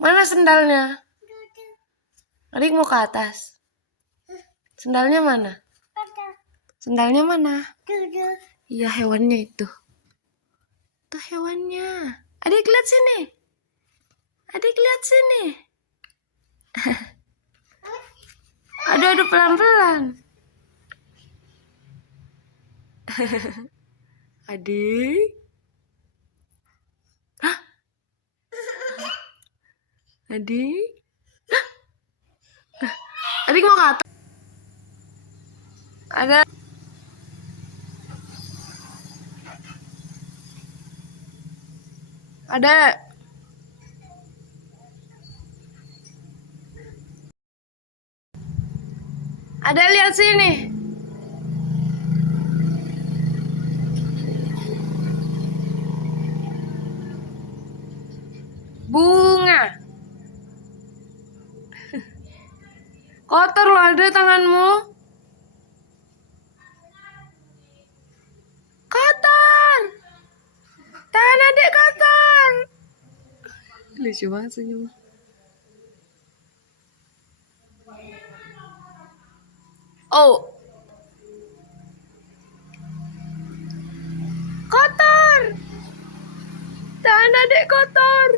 Mana sendalnya? Adik mau ke atas. Sendalnya mana? Sendalnya mana? Iya, hewannya itu. Tuh hewannya. Adik lihat sini. Adik lihat sini. Aduh, pelan-pelan. Adik. Hah? Adik. Adik mau ke atas. Ada. Ada. Ada, lihat sini. Bunga. Kotor loh, ada tanganmu. Kotor. Tangan adik kotor. Lucu banget senyum. Oh. Kotor. Tangan adik kotor.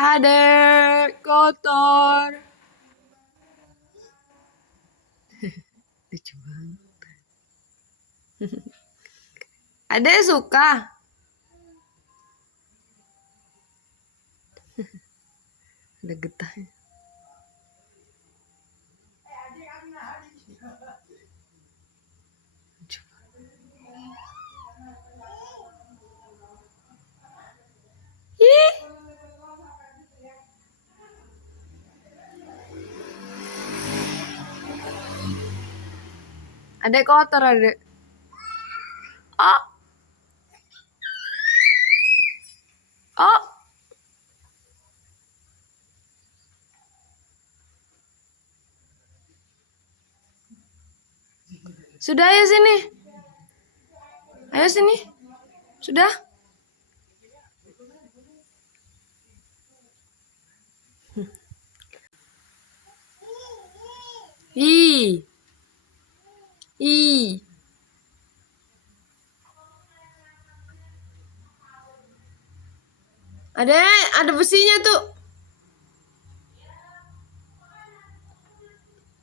Adek kotor. Lucu banget. Adek suka. Ada getahnya. Ih. Adek kotor, adek. Oh. Oh. Sudah, ayo sini. Ayo sini. Sudah? Ih. Ih. Ada besinya tuh.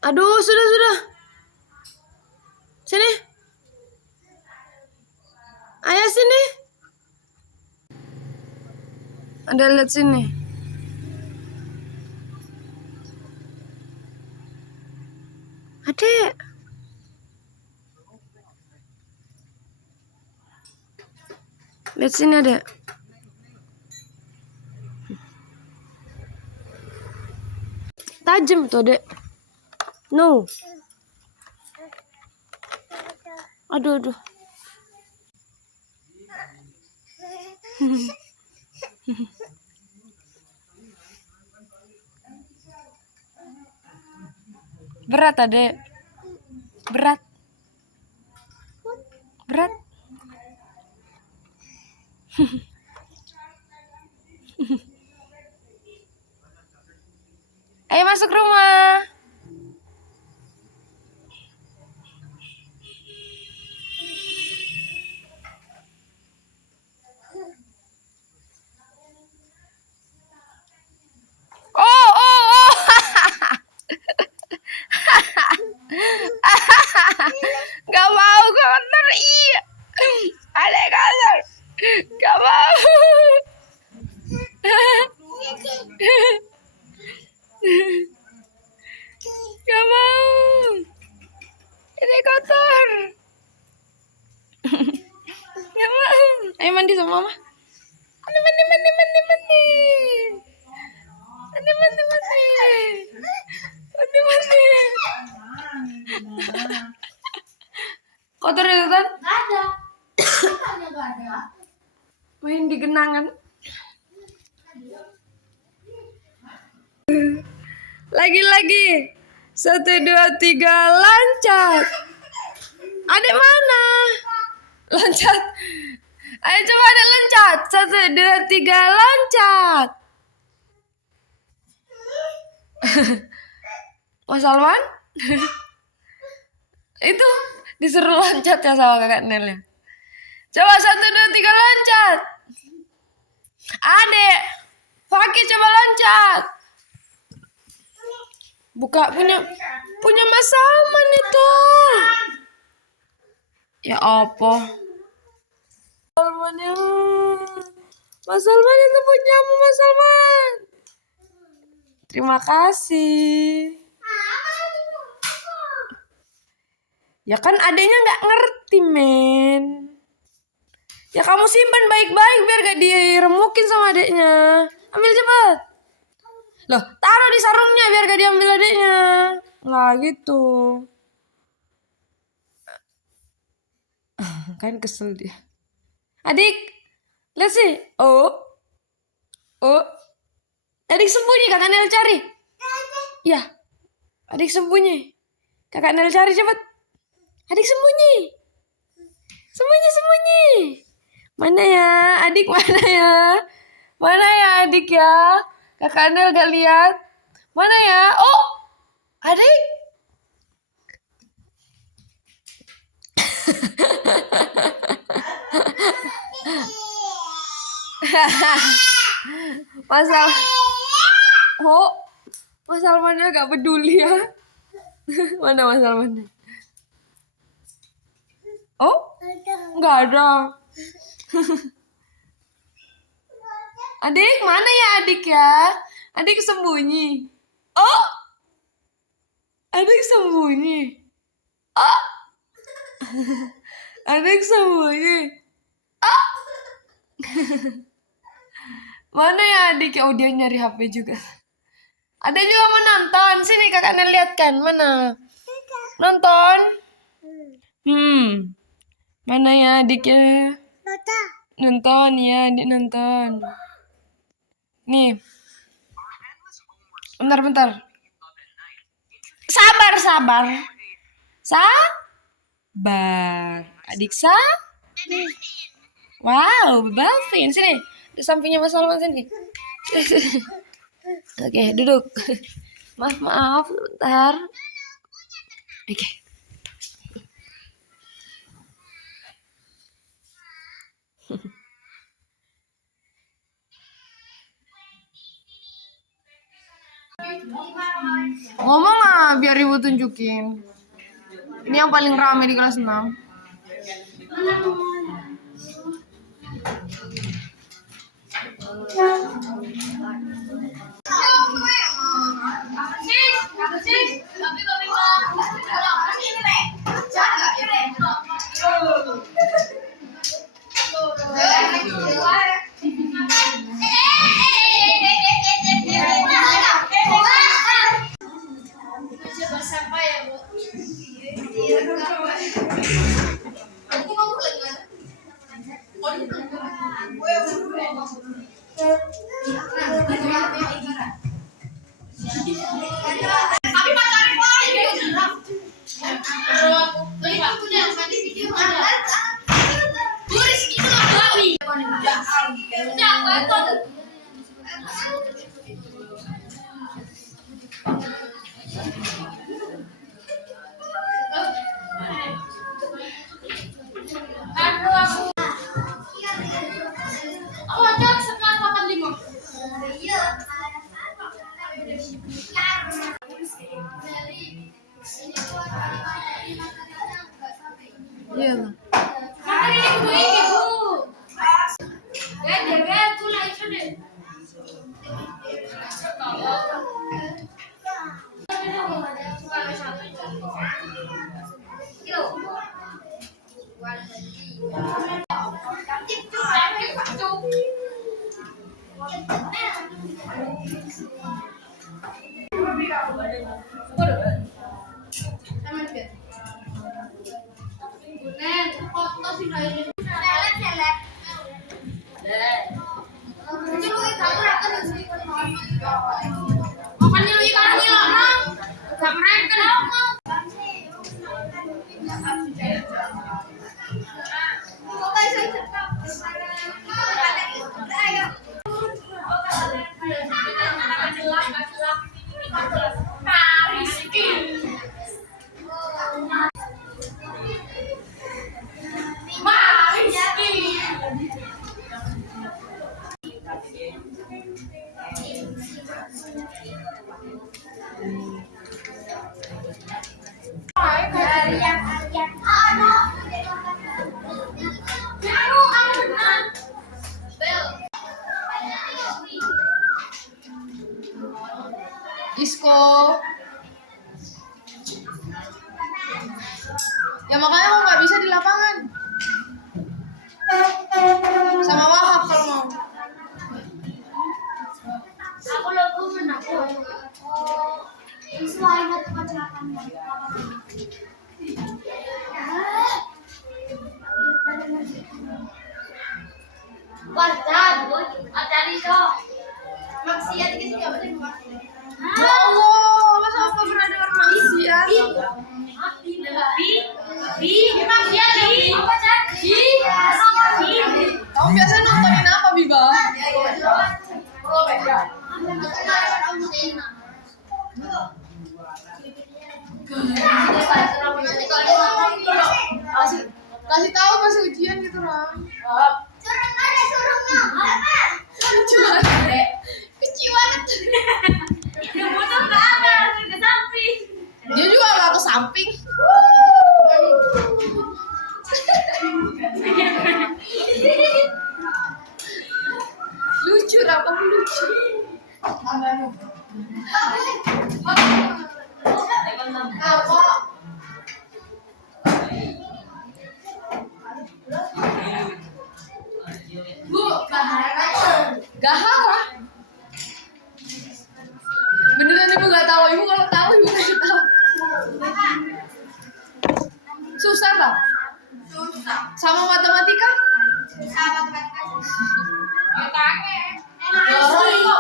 Aduh, sudah. Sini. Ayo sini. Ada, lihat sini. Adek. Lihat sini, adek. Tajam tuh, adek. No. Aduh. Berat, adek. Berat. Ayo masuk rumah. Oh. Gak mau kotor. Iya. Adek kotor. Gak mau. Gak mau. Adek kotor. Gak mau. Ayo mandi sama mama. Mandi. Kotor itu kan? Gak ada. Main di genangan. Lagi. 1, 2, 3, lancar. Adek mana? Loncat. Ayo coba ada loncat. 1, 2, 3, loncat. Mas Salman? Itu disuruh loncat ya sama kakak Nel ya. Coba 1, 2, 3, loncat. Adek, Fakih coba loncat. Buka punya Mas Salman itu. Ya apa? Salman ya. Mas Salman itu punyamu Mas Salman. Terima kasih. Ya kan adeknya nggak ngerti men. Ya kamu simpan baik-baik biar gak diremukin sama adeknya. Ambil cepat. Loh, taruh di sarungnya biar gak diambil adeknya. Nggak gitu. Kan kesel dia. Adik, lihat sih. Oh. Adik sembunyi, kakak Nel cari. Ya, adik sembunyi. Kakak Nel cari cepat. Adik sembunyi. Sembunyi. Mana ya, adik mana ya? Mana ya adik ya? Kakak Nel gak lihat. Mana ya? Oh, adik. Mas Salmannya gak peduli ya. Mana Mas Salmannya? Oh, nggak ada. Adik, mana ya adik ya? Adik sembunyi. Oh, adik sembunyi. Oh, adik sembunyi. Oh, mana ya adik? Oh, dia nyari HP juga. Ada juga mau nonton. Sini kakak lihatkan. Mana? Nonton. Mana ya adiknya? Nonton ya, adik nonton. Nih. Bentar. Sabar. Adik Wow, Balvin. Sini. Di sampingnya Mas Salman sini. Oke, duduk. Maaf, bentar. Oke. Ngomong lah biar ibu tunjukin. Ini yang paling ramai di kelas 6. Iya lah. nggak bisa di lapangan. Sama Wahab kalau mau. Aku lagu menang. Selain itu kecelakaan. Wajar, ada di so. Maksiat gitu ya boleh maksiat. Ya Allah, masa apa pernah dengar maksiat? Maksiat apa jadi? Kamu biasa nontonin apa, Biba? Kasih tahu masih ujian gitu, Ram. Lucu banget. Kecil banget. Dia juga nggak ke samping. Lucu, Ram, kamu lucu. Gahara. Beneran ibu nggak tahu, ibu kalau tahu ibu kasih tahu. Susah tak? Sama matematika?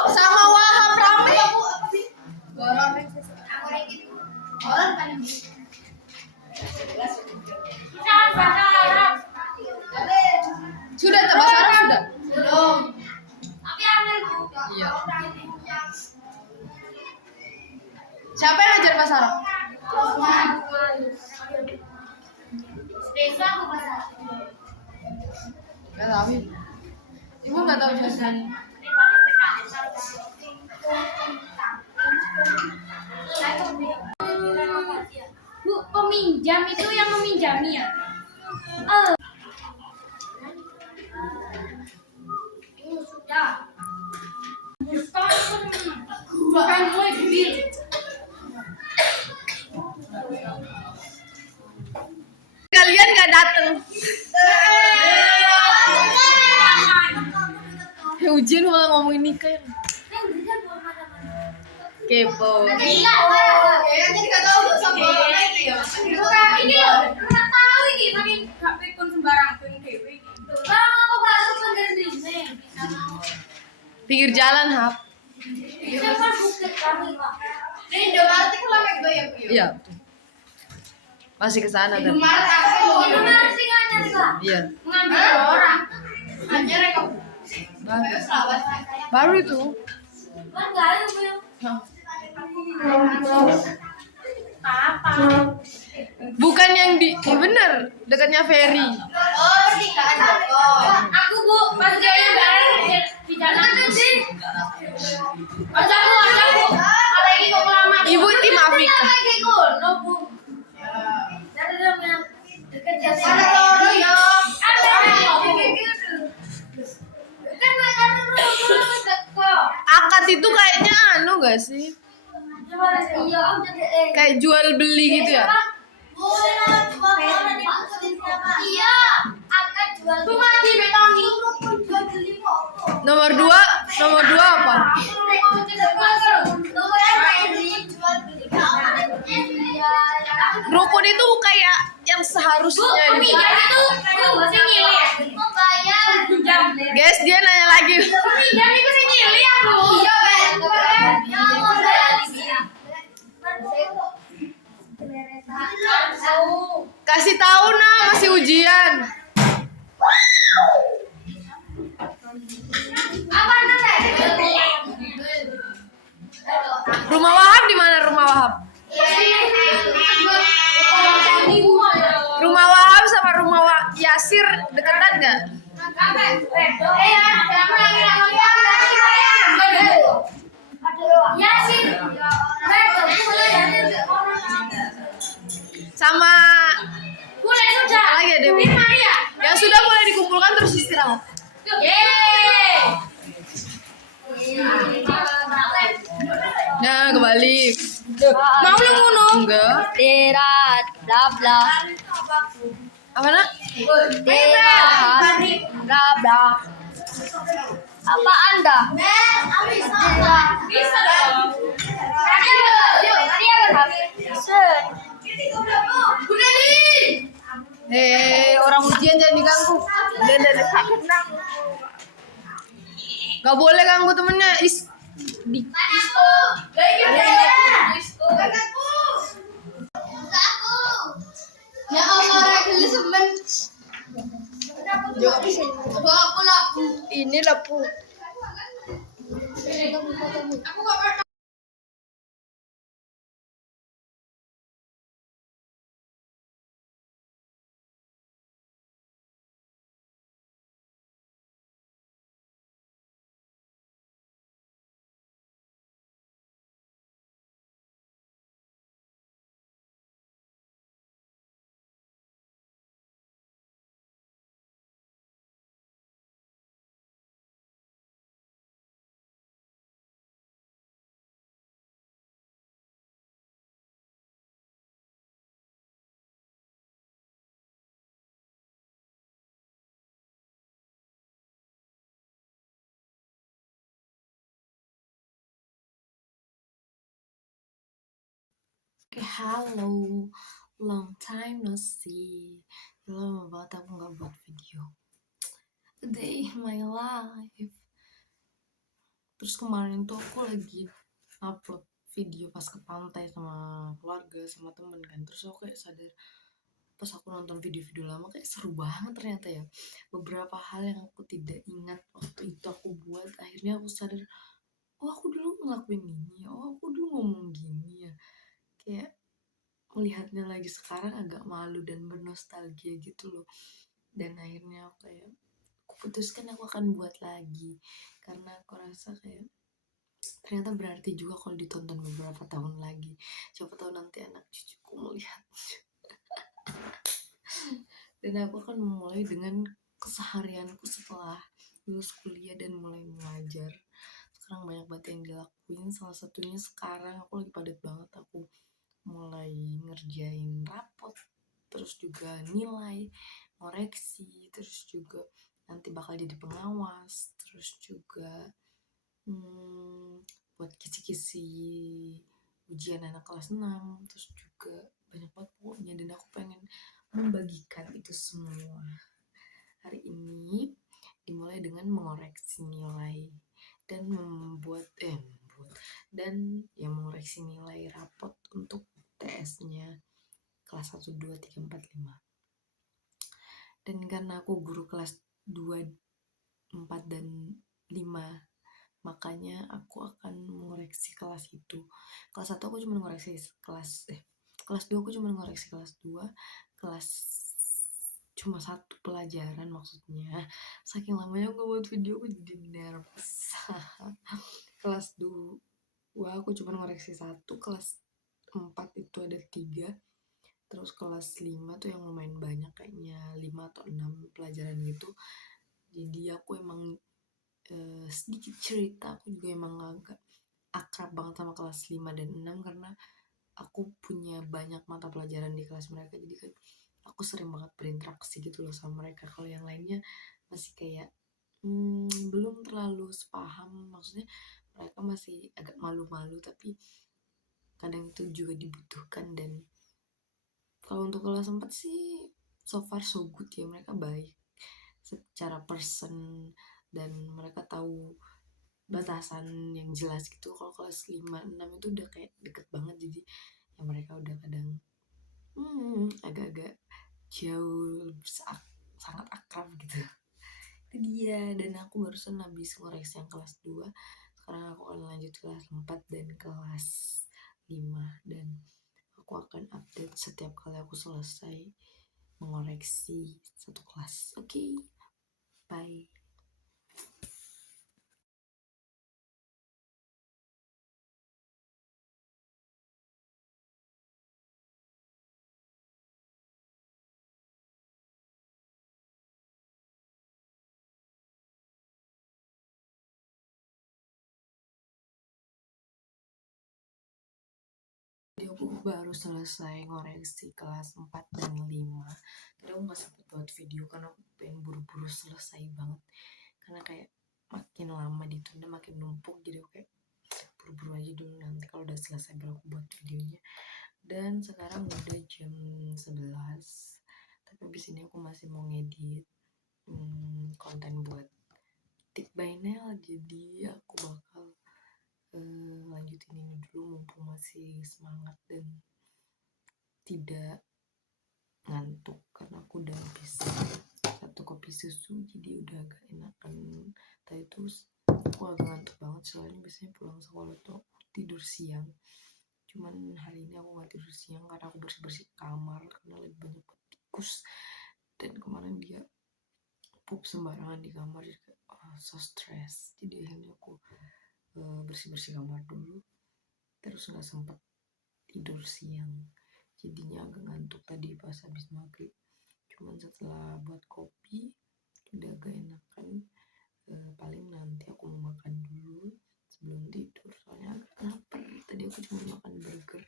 Sama Wahab rame? Sudah tak bahasa Arab sudah? Belum. Tapi ambil Bu. Iya. Siapa yang ngajar bahasa Arab? Desa aku bahasa. Gak tahu. Ibu nggak tahu jurusannya. Bu, peminjam itu yang meminjami ya? Sudah. Bukan gue bil. Kalian nggak datang. Ujian malah ngomongin nikah. Kepo. Nanti nggak tahu sama lagi ya. Ini nggak tahu ini tadi nggak pikun sembarang pun dewi. Bang, aku baru benerin nih. Pinggir jalan, Hap. Itu kan bukit kami, Pak. Ini Indomaret itu lama gue ya, Bu. Iya. Masih ke sana tadi. Indomaret sih nggak nyari, Pak. Iya. Mengambil orang. Anjir ya kamu. Baru itu. Kan nggak ada, Bu. Hah. Apa? Bukan yang di, bener, dekatnya ferry. Oh, pernikahan aku, Bu. Pas kayaknya nggak ada di jalan. Ajaku. Ada ini kok lama. Ibu tim Afrika. No, Bu. Ada dong yang dekat jasa. Ada loro ya. Ada kan ada dekat kok. Akad itu kayaknya anu gak sih? Iya, Kayak jual beli gitu ya? Iya, akan jual. Cuma di betoni. Nomor dua apa? Rukun itu kayak yang seharusnya gitu. Guys, dia nanya lagi. Kasih tahu nah, masih ujian. Rumah Wahab di mana rumah Wahab? Rumah Wahab sama rumah Yasir deketan nggak? Sama lagi ada ya sudah mulai dikumpulkan terus istirahat. Nah, kebalik. Mau lu ngono? Enggak. Terat, bla bla. Apa nak? Bla bla. Apa Anda? Bisa dong. Udah di. Orang ujian jangan diganggu. Gak boleh ganggu temennya. Aku. Ya Allah, rekli semen. Aku laku. Ini lapu. Aku gak pernah. Halo, long time no see. Lama banget aku nggak buat video. A day in my life. Terus kemarin tuh aku lagi upload video pas ke pantai sama keluarga sama temen kan. Terus aku kayak sadar pas aku nonton video-video lama kayak seru banget ternyata ya. Beberapa hal yang aku tidak ingat waktu itu aku buat, akhirnya aku sadar, oh aku dulu ngelakuin ini ya, oh aku dulu ngomong gini ya. Kayak melihatnya lagi sekarang agak malu dan bernostalgia gitu loh. Dan akhirnya aku kayak aku putuskan aku akan buat lagi karena aku rasa kayak ternyata berarti juga kalau ditonton beberapa tahun lagi. Siapa tahu nanti anak cucuku melihat. Dan aku akan memulai dengan keseharianku setelah lulus kuliah dan mulai mengajar. Sekarang banyak banget yang dilakuin, salah satunya sekarang aku lagi padat banget, aku mulai ngerjain rapot, terus juga nilai, koreksi, terus juga nanti bakal jadi pengawas, terus juga buat kisi-kisi ujian anak kelas 6, terus juga banyak banget pokoknya. Dan aku pengen membagikan itu semua. Hari ini dimulai dengan mengoreksi nilai dan mengoreksi nilai rapot untuk TS-nya kelas 1, 2, 3, 4, 5. Dan karena aku guru kelas 2, 4, dan 5, makanya aku akan mengoreksi kelas itu. Kelas 1 aku cuma mengoreksi kelas 2 aku cuma mengoreksi kelas 2, kelas cuma 1 pelajaran maksudnya. Saking lamanya aku buat video aku jadi nervous. Kelas 2 aku cuma mengoreksi 1, kelas 4 itu ada 3, terus kelas 5 tuh yang lumayan banyak kayaknya 5 atau 6 pelajaran gitu. Jadi aku emang sedikit cerita, aku juga emang agak akrab banget sama kelas 5 dan 6 karena aku punya banyak mata pelajaran di kelas mereka. Jadi kan aku sering banget berinteraksi gitu loh sama mereka. Kalau yang lainnya masih kayak belum terlalu sepaham, maksudnya mereka masih agak malu-malu, tapi kadang itu juga dibutuhkan. Dan kalau untuk kelas 4 sih so far so good ya, mereka baik secara person dan mereka tahu batasan yang jelas gitu. Kalau kelas 5, 6 itu udah kayak deket banget, jadi ya mereka udah kadang agak-agak jauh, sangat akrab gitu. Itu dia. Dan aku barusan habis ngoreksi yang kelas 2, sekarang aku akan lanjut kelas 4 dan kelas 5, dan aku akan update setiap kali aku selesai mengoreksi satu kelas. Oke, bye. Video aku baru selesai ngoreksi kelas 4 dan 5. Tadi aku gak sempet buat video karena aku pengen buru-buru selesai banget. Karena kayak makin lama ditunda makin numpuk, jadi aku kayak buru-buru aja dulu, nanti kalau udah selesai baru aku buat videonya. Dan sekarang udah jam 11, tapi abis ini aku masih mau ngedit konten buat Tip by Nel. Jadi aku bakal lanjutin ini dulu mumpung masih semangat dan tidak ngantuk, karena aku udah habis 1 kopi susu jadi udah agak enakan. Tadi tuh aku agak ngantuk banget, soalnya biasanya pulang sekolah tuh tidur siang, cuman hari ini aku gak tidur siang karena aku bersih-bersih kamar karena lagi banyak tikus, dan kemarin dia pup sembarangan di kamar, jadi kayak so stress. Jadi akhirnya aku bersih-bersih kamar dulu, terus gak sempat tidur siang, jadinya agak ngantuk tadi pas habis maghrib. Cuman setelah buat kopi udah agak enakan. Paling nanti aku mau makan dulu sebelum tidur, soalnya agak lapar. Tadi aku cuma makan burger.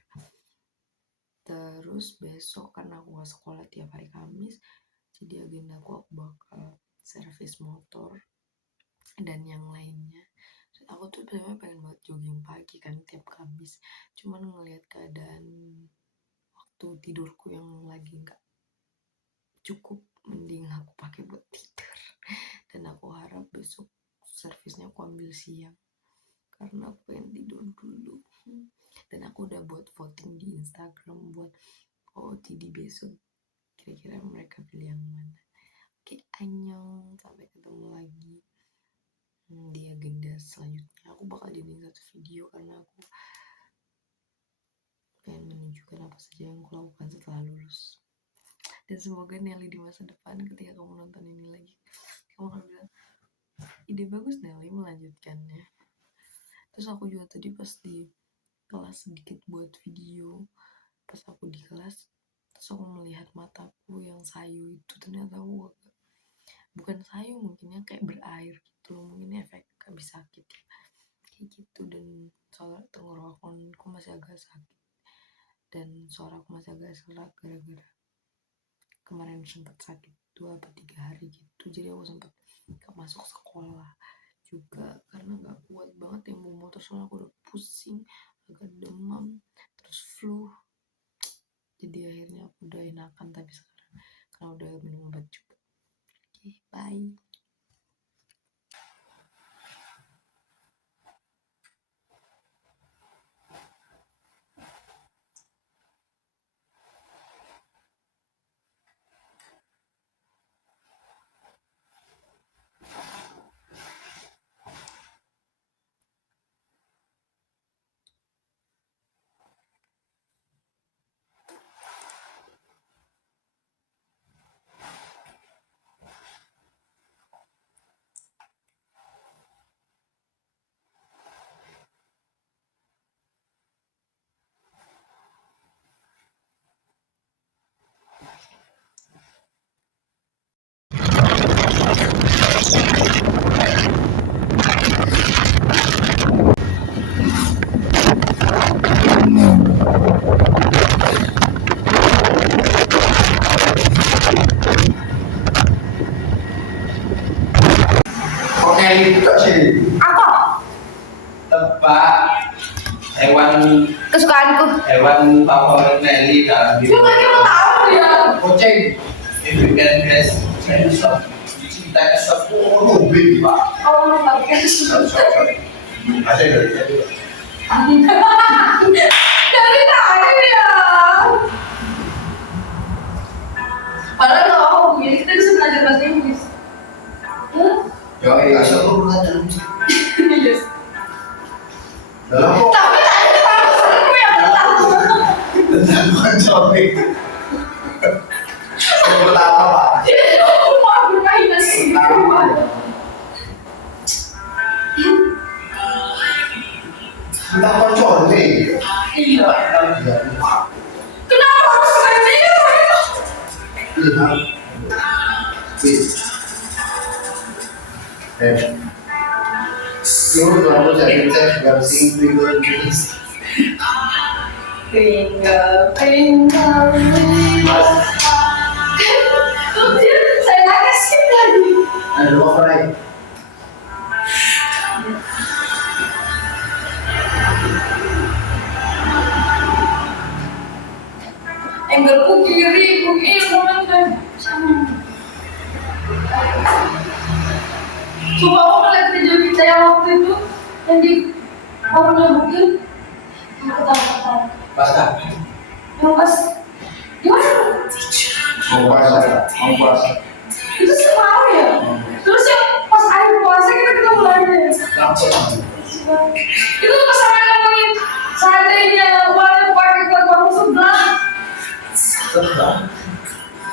Terus besok karena aku gak sekolah tiap hari Kamis, jadi agenda aku bakal servis motor dan yang lainnya. Aku tuh sebenarnya pengen buat jogging pagi kan tiap Kamis, cuman ngelihat keadaan waktu tidurku yang lagi nggak cukup, mending aku pakai buat tidur. Dan aku harap besok servisnya aku ambil siang karena aku pengen tidur dulu. Dan aku udah buat voting di Instagram buat OOTD besok, kira-kira mereka pilih yang mana. Oke, annyeong, sampai ketemu lagi di agenda selanjutnya. Aku bakal jadiin 1 video karena aku pengen menunjukkan apa saja yang aku lakukan setelah lulus. Dan semoga Nelly di masa depan ketika kamu nonton ini lagi, kamu akan bilang, ide bagus Nelly, melanjutkannya. Terus aku juga tadi pas di kelas sedikit buat video, pas aku di kelas terus aku melihat mataku yang sayu itu, ternyata aku bukan sayu, mungkinnya kayak berair gitu loh, mungkin efek habis sakit ya, kayak gitu. Dan soal tenggorokanku masih agak sakit dan suaraku masih agak serak gara-gara kemarin sempat sakit 2 atau 3 hari gitu. Jadi aku sempat gak masuk sekolah juga karena gak kuat banget yang bawa motor, soalnya aku udah pusing, agak demam, terus flu. Jadi akhirnya aku udah enakan tapi sekarang karena udah minum obat juga. Oke, bye. Itu sih Apa? tebak hewan Kesukaanku. favorit Nelly dalam hidup. Cuma dia mau tahu ya. Kucing. If you can guess, saya bisa cinta ke 10 lebih pak. Oh, tapi kan Sorry. Masih dari tadi. dari tadi ya. Padahal kalau aku begini kita bisa belajar bahasa Inggris. Yo, asal urutan dalam Yes. dalam kok Tapi tadi ketawa seru yang tahu. tentang topik. Pertama pak. Jadi aku mau berkaitan dengan Tentang kocok nih. Iya. Iya. Kenapa harus kayak gini? Iya. Wih. Lu kalau jadi chef gak sih people Inggris. Twinkle, twinkle, Mas, Tuh, saya nggak skip lagi. ada dua orang. Angle kiri, teman kan. Coba aku ngeliat video kita yang waktu itu yang di warungnya Bukil. Aku ketawa-ketawa. Pas kan? Yang pas gimana? Mau puasa. Itu semalam ya. Terus yang pas akhir puasa kita ketemu lagi. Langsung. Itu pasangan ngomongin seandainya warna pakai ke warung sebelah. Setelah.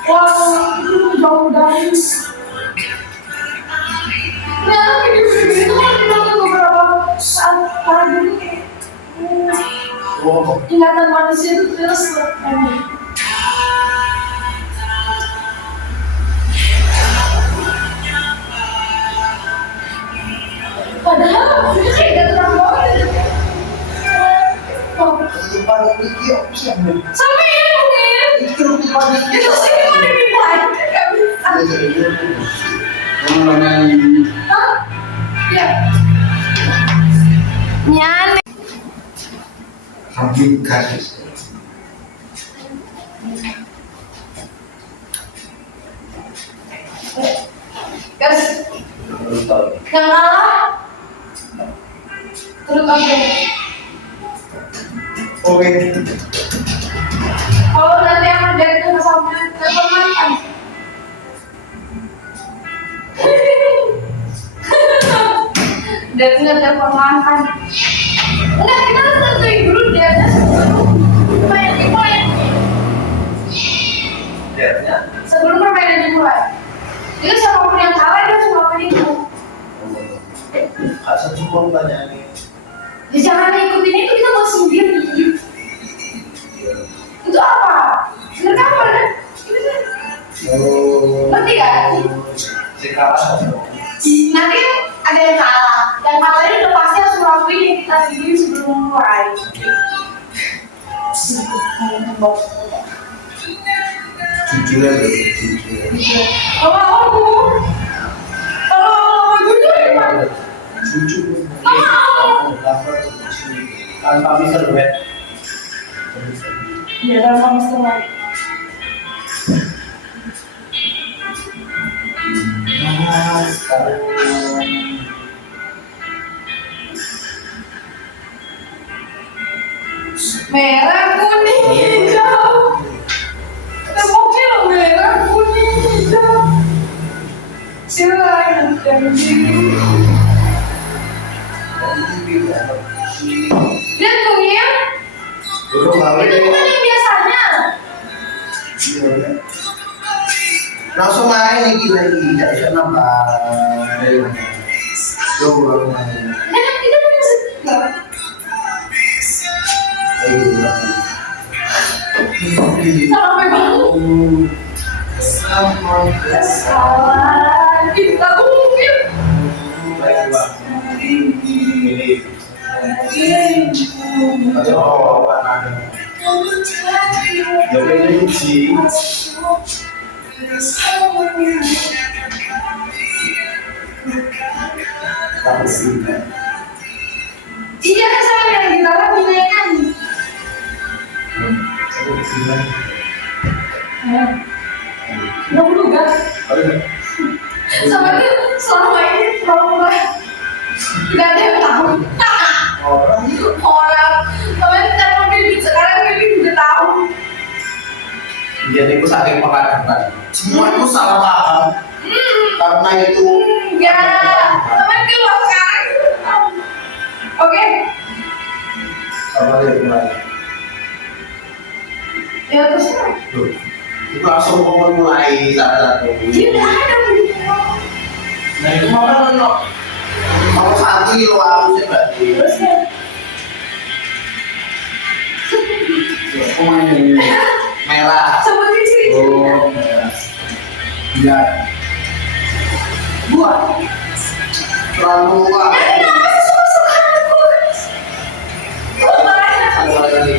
Wah, itu jauh dari. Ternyata video-video itu kan ditonton beberapa saat orang dulu kayak Wow. ingatan manusia itu terus padahal itu kayak gak terang banget. Depan ini dia siapa? Sampai ini mungkin Itu depan itu sih mau dimintain gak bisa. Yang mana ini? Hah? Ya. Nyane. Habib kasus. Guys, Terus tahu. yang kalah terus apa? Oke. Kalau nanti yang dari ke sampai telepon mantan. Dan nggak telepon mantan. Enggak, kita harus tentuin dulu dia ada dimulai. Lihatnya. Sebelum permainan dimulai. Jadi siapapun yang kalah dia harus ngelakuin itu. Asal cuma tanya nih. Ya, jangan ikutin itu, kita mau sendiri. Itu apa? Rekaman kan? Oh. Ngerti kan? Sekarang. Nanti ada yang kalah. Yang kalah ini udah pasti harus ngelakuin yang kita bikin sebelum mulai. Jujur aja, jujur. Kalau aku jujur gimana? Jujur. Mau. Tanpa bisa duet. Iya, dalam setengah. Merah, kuning, hijau. Temboknya lo merah, kuning, hijau. Silakan dan biru. Lihat dong ya. Dulu kali Itu bukan yang biasanya. langsung main nih gila ini tidak bisa nambah dari mana? Lo pulang main. Dan kita punya setiap. Sampai banget. Sama Salah kita mungkin. baik bang. Ini oh ada. Jadi ini sih. Iya kan sama yang kita punya kan. Nggak perlu kan? Sama itu selama ini pura-pura tidak ada yang tahu. Orang sama itu cara Bibi sekarang Bibi udah tahu. Jadi aku saking pengalaman. Semua itu salah paham. Karena itu Enggak, sama itu keluar sekarang udah tahu. Oke, sama dia mulai. ya terus Tuh. Itu langsung mau mulai satu-satu. dia udah ada begitu. Nah itu makanya no. Kalau satu lo harusnya berarti. Terus ya, Aku main ini merah. sebutin sih. Oh merah. Iya. Buat. Terlalu wah. Kenapa sih suka-suka aku? Itu banyak. Dua lagi.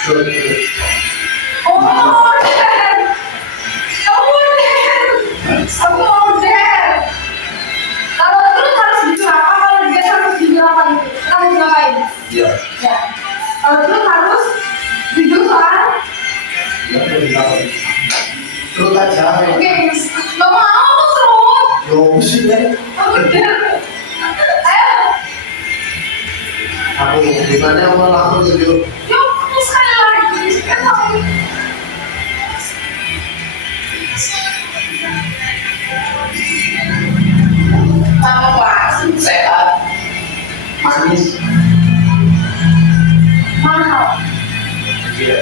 Tuh. Oh, order. Aku order. Kalau terus harus dijual apa? Kalau dia harus dijual apa itu? Kita harus ngapain? Iya. Ya. Kalau terus harus dijual. Iya, betul. Terus aja. Oke. Gak mau terus. Yo, musik kan. Order. Ayo. Aku gimana mau langsung tujuh. Yuk, sekali lagi. Kan aku. Apa? Sehat. Manis. Mahal. Iya.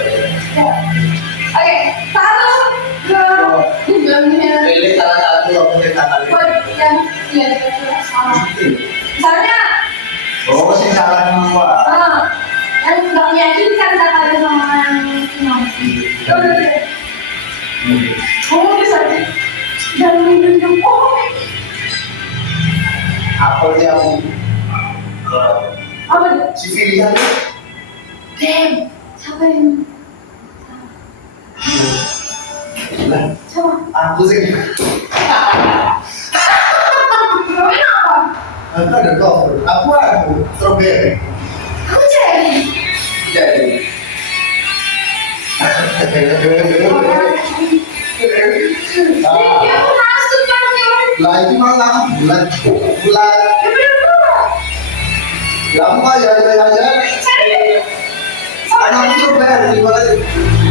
Oke, satu, dua, tiga, Pilih salah satu aku katakan. yang iya sama. Misalnya, Oh, sih salah semua. yang nggak meyakinkan kata sama yang senang. Udah deh, kamu bisa jangan menunjuk Apa sih aku? apa deh? Si pilihan. Dem, siapa yang Lah, siapa? aku sih. Ngomongin apa? Aku ada cover. Aku strawberry. Aku jadi. Jadi. Dia mau masuk kan dia. Lah itu malah bulan. Ya bener-bener. Kamu aja. Cari. Anak strawberry gimana?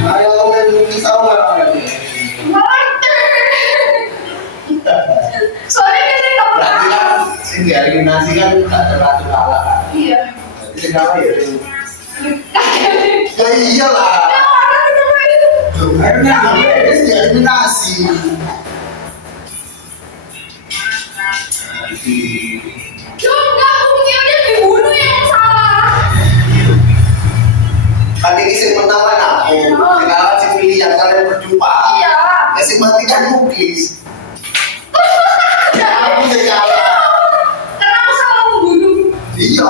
Ayo main sama. Soalnya kan saya nggak Berarti pernah. kan sing dieliminasi kan tak terlalu kalah kan. Iya. Jadi sing kalah ya. Ya iyalah. Akhirnya habis dieliminasi. Juga mungkin dia dibunuh yang salah. Kan ini sing menang kan aku. Sing kalah sing pilih yang kalian berjumpa. Iya. Ya sing mati kan muklis. Aku sing kalah. Karena aku salah membunuh. Iya.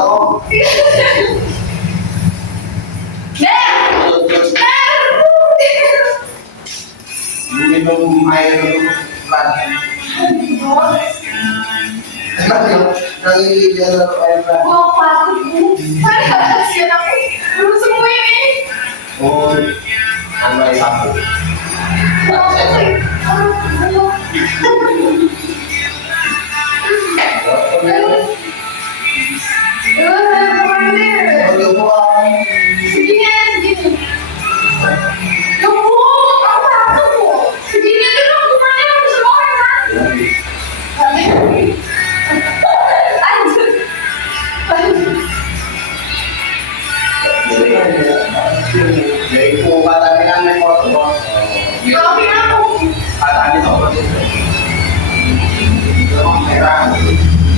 Minum air lagi. Yang ini dia air lagi. Gua patut bu. Saya kasihan aku. Belum semua ini. Oh, sampai satu. Segini aja segini. Ya bu, aku takut bu. Segini aja dong gimana aku semua orang mati. Lanjut. Jadi katanya kan rekor. Maafin aku. Katanya sama dia. Merah.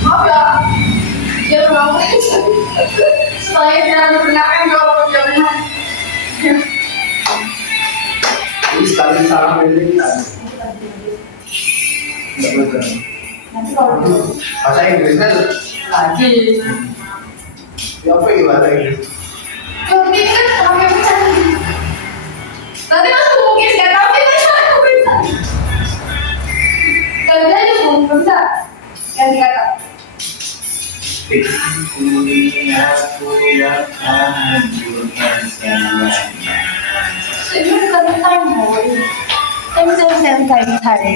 Maaf ya. Dia mau setelah ini tidak membenarkan kalau perjalanan. Ini sekali salah ini kan. Tidak betul. Nanti kalau Bahasa Inggrisnya lagi. ya apa ini bahasa Inggris? Kalau ini kan kami bercanda. Nanti masuk mungkin nggak tahu kita aku bisa. Kalau dia aja belum bisa. Ganti kata. Aku yang hancurkan segala. Ini bukan tentang boy. Tapi saya santai-santai.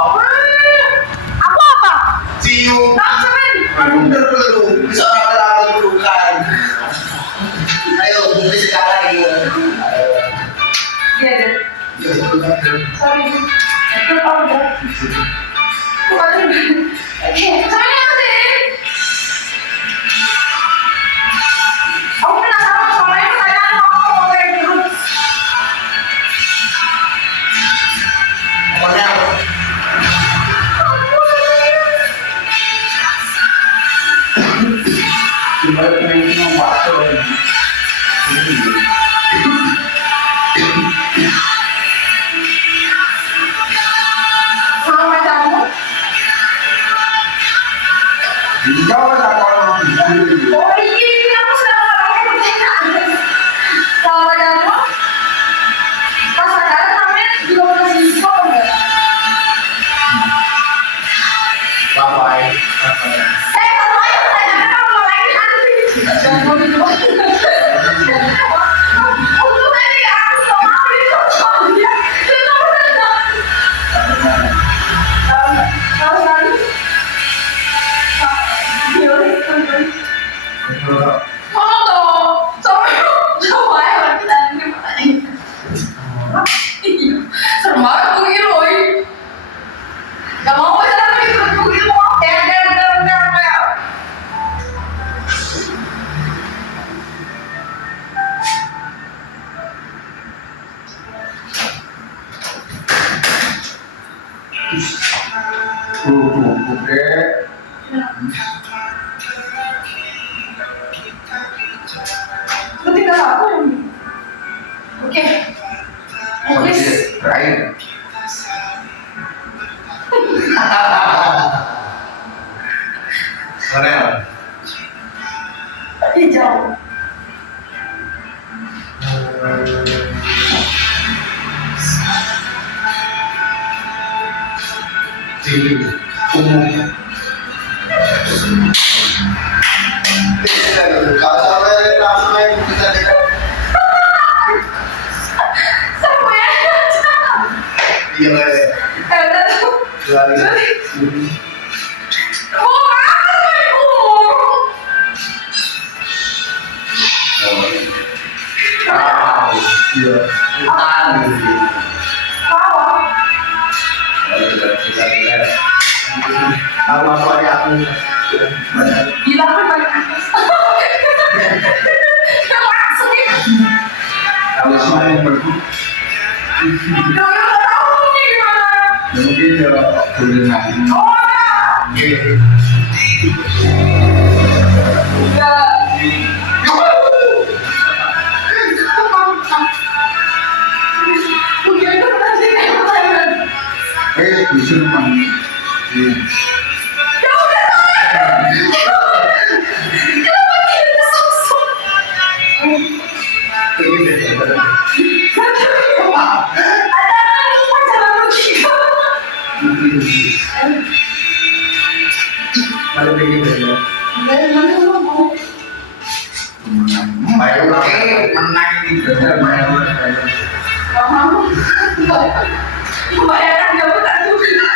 Aku apa? Cium. Tahu semen. Aduh, belum. Bisa raba-raba dulu kan. Ayo, bukti sekarang ini. Iya deh. Ya, Sorry. Itu tahu deh. Bukan. Oke, semuanya apa sih? Aku penasaran soalnya pertanyaan mau kayak terus. pokoknya Cuma pengen cuma waktu. Sama kamu. Jauh tak kalau Oh iya, aku sedang melakukan pertanyaan. Sama kamu. Pasangan namanya juga masih sekolah enggak? bye. Saya kalau mau pertanyaan kamu lagi nanti. Jangan mau dibuat. Untuk tadi aku sama itu soalnya. Itu udah. Kalau sekali. Ngomong dong. Sama ya kita ini pertanyaan. Serem banget begini loh. Gak mau pacaran begini loh. Der. Oke. Ketika aku yang oke. Nulis Terakhir. Mana? hijau. Sini. Umum. Kalau sampai langsung aja bisa dekat. Sama ya. Iya lah. Udah tuh. Lari. Oh, Iya. Hutan gitu. Kalau aku ada aku. Gila kan banyak atas. Yang maksudnya. Kalau semua yang berdua. Udah gak tahu nih gimana. Mungkin ya boleh nanti. Oh, udah. Udah itu pasti kayak pertanyaan. Bisa memang. Ya udah. Kenapa kita susuk? Ada pacaran bertiga. Ada begini ya. Baik, menang gitu. Bayaran gak buta juga.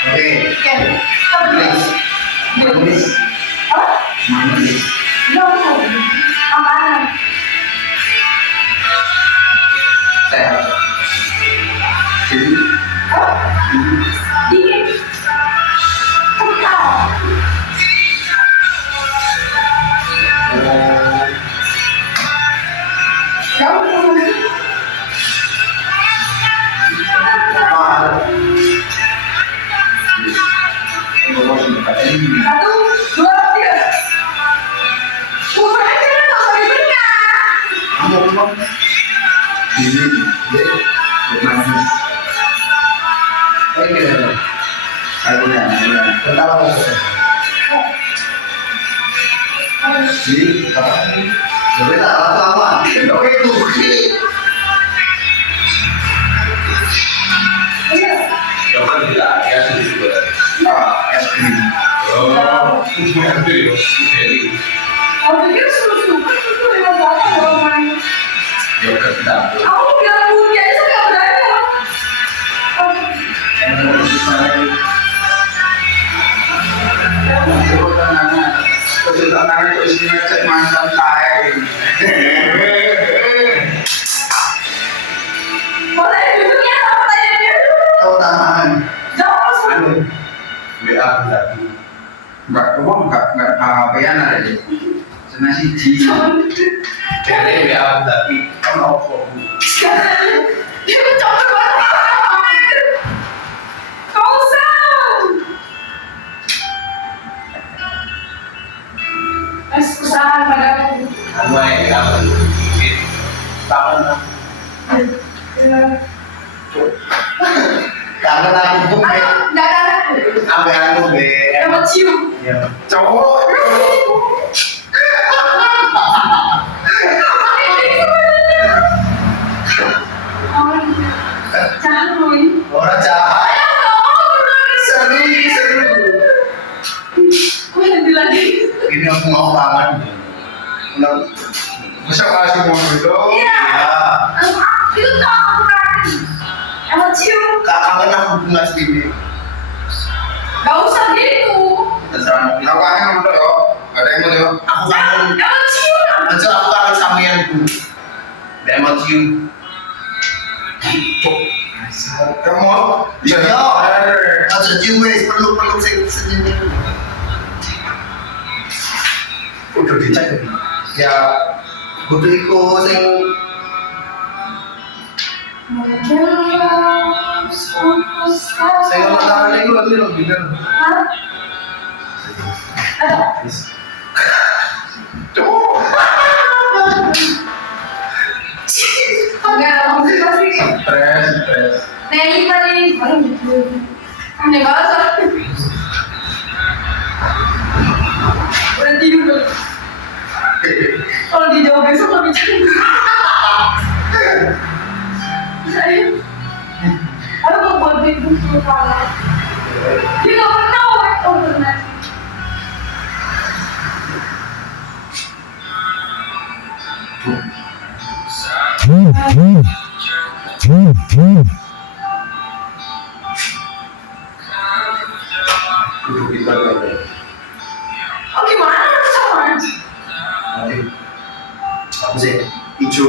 Oke, tulis. Tulis. Tulis. Apaan? Sehat. Jadi, Dingin. Kental. Satu, dua, tiga. Umur aja lah, nggak usah dibentak. ini, manis. Oke, aku udah. Kenapa maksudnya? Jadi, apa? Jadi tak lama. Oke, oke. Iya. Jangan tidak, ya sudah juga. Es krim. Oh, itu ya, jadi Aku pikir susu-susu itu lewat belakang kalau main. yogurt dapur. Aku bilang putih aja nggak berani. Kejutan itu isinya cek mantan tae. Boleh duduknya sama pertanyaannya dulu. Tahu tahan. Jawab semua. WA berarti. Enggak HP-an ada deh. Senasi ji. Dari WA berarti. Kan opo? Dia mencoba banget. Kau usah. Kesalahan padaku. Anu aja apa? Tangan. Kangen aku be. Nggak ada. Ambil aku be. Dapat cium. Ya, cowok. Jangan Roy. Orang cahaya. Seru, seru. Kau nanti lagi. Ini aku mau paman. Masa kasih mau itu? Iya. Itu tak aku kan. Dapat cium. Kangen aku bunga sini. Gak usah gitu. Terserah. Aku kangen udah kok. Ada yang mau tuh? Aku kangen. Dapat cium. Nanti aku kangen sampeanku. Dia mau cium. Kamu mau? Ya, aja cium wes peluk senyum. Udah dicek. Ya, kudu iku sing ono tangan iku lho bener. Enggak, maksudnya pasti Stres. Nelly kali. Aneh banget. Udah tidur dulu. Kalau dijawab besok lebih cantik. Aku mau buat itu kalau dia nggak pernah pernah. Kudu dibalik. Oh gimana sama? Apa sih? Ijo.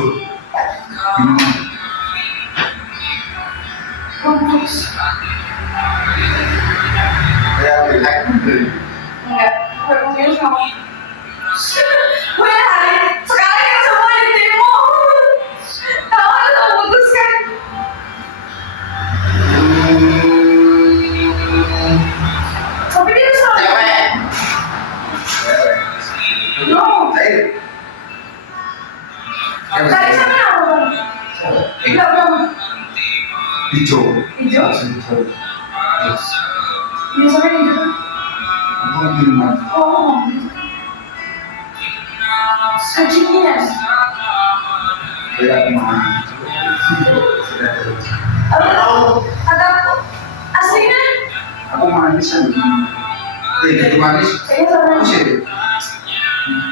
Ya, bilang. Enggak, gue mungkin sama. Gue hari sekarang kita semua di demo. Tahu ada memutuskan. Tapi dia tuh sama. Cewek. No. Saya. Tadi sama apa? Enggak belum. Ijo. Hijau. Ijo. Biasanya hijau. Aku minuman. Oh. Kekinian. Saya kemana? Atau aslinya? Aku manis kan. Jadi manis. Kayaknya sama. Aku sih.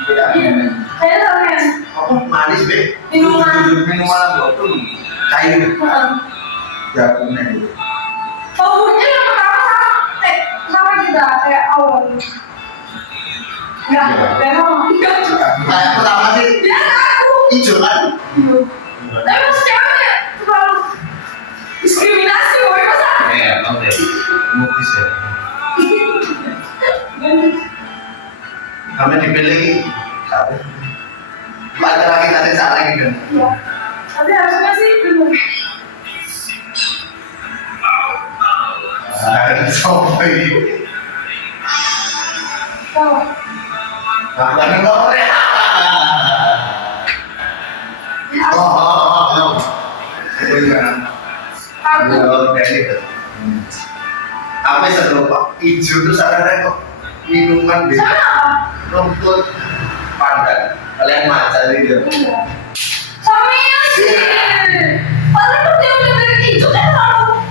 Beda. Kayaknya sama ya. Aku manis be. Minuman. Minuman apa tuh? Cair. Ya aku nih. Baunya yang pertama sama kita kayak awal. Enggak, memang enggak. Kayak pertama sih. Dia aku. Ijo kan. Tapi pas cewek terlalu diskriminasi, woy masa? Oke. Mukis ya. Kami dipilih. Laki-laki nanti salah gitu. Iya. Tapi harusnya sih bener. Sopo iki? Tahu. Makan kok. Oh. Iya. Aku. Apa seru Pak? Ijo terus ada kok minuman deh. Sama apa? Rumput pandan. Kalian maca gitu. Iya. Sama ya sih. Padahal tuh dia udah dari itu kan terlalu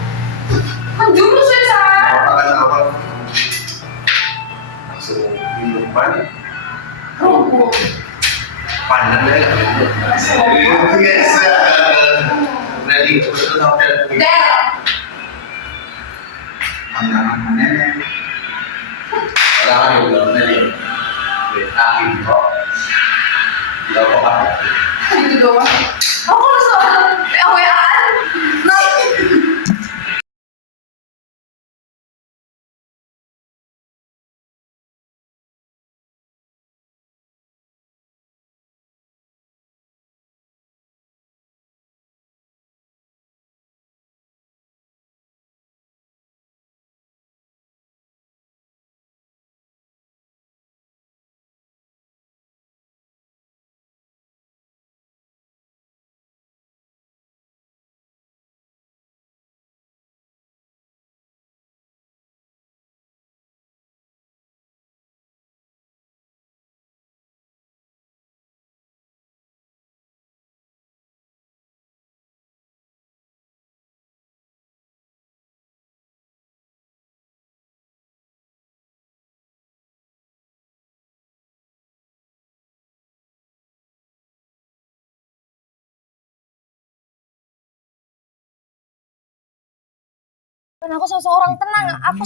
menjurus ya sama. Makan apa? Langsung minuman Rumput. pandan deh. Yes. Nanti betul hotel. Del. Anak-anak nenek. Orang yang belum nenek. Akhir kok. Tidak kok. Itu doang. Aku harus WA-an. Nah, Kan aku seseorang tenang. Aku